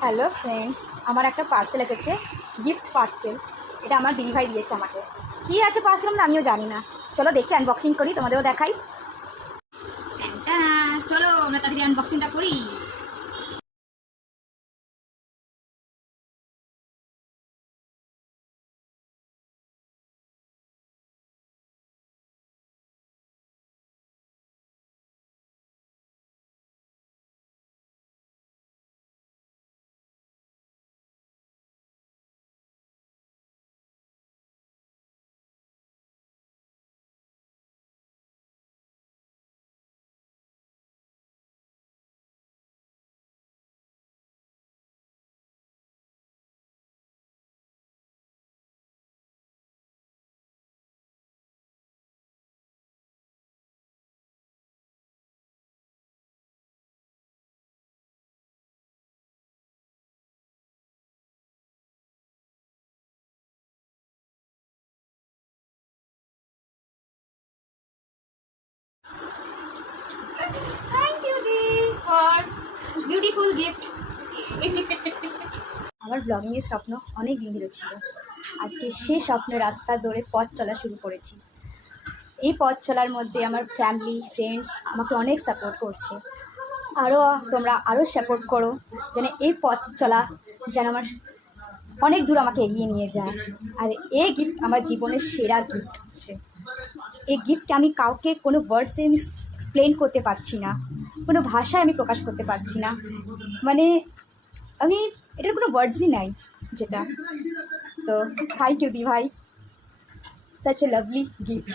Hello friends, আমার একটা parcel এসেছে, গিফট পার্সেল। এটা আমার দিদিভাই দিয়েছে আমাকে। কী আছে পার্সেল আমরা আমিও জানি না। চলো দেখি, আনবক্সিং করি, তোমাদেরও দেখাই। চলো আমরা তাড়াতাড়ি আনবক্সিংটা করি। থ্যাংক ইউ দি ফর বিউটিফুল গিফট। আমার ব্লগিংয়ের স্বপ্ন অনেক দিন ধরে ছিল। আজকে সেই স্বপ্নের রাস্তা ধরে পথ চলা শুরু করেছি। এই পথ চলার মধ্যে আমার ফ্যামিলি ফ্রেন্ডস আমাকে অনেক সাপোর্ট করছে। আরও তোমরা আরও সাপোর্ট করো, যেন এই পথ চলা যেন আমার অনেক দূর আমাকে এগিয়ে নিয়ে যায়। আর এই গিফট আমার জীবনের সেরা গিফট হচ্ছে। এই গিফটকে আমি কাউকে কোনো ওয়ার্ডসে আমি এক্সপ্লেন করতে পারছি না, কোনো ভাষায় আমি প্রকাশ করতে পারছি না। মানে আমি এটার কোনো ওয়ার্ডসই নাই যেটা। তো থ্যাংক ইউ দি ভাই, such a lovely gift.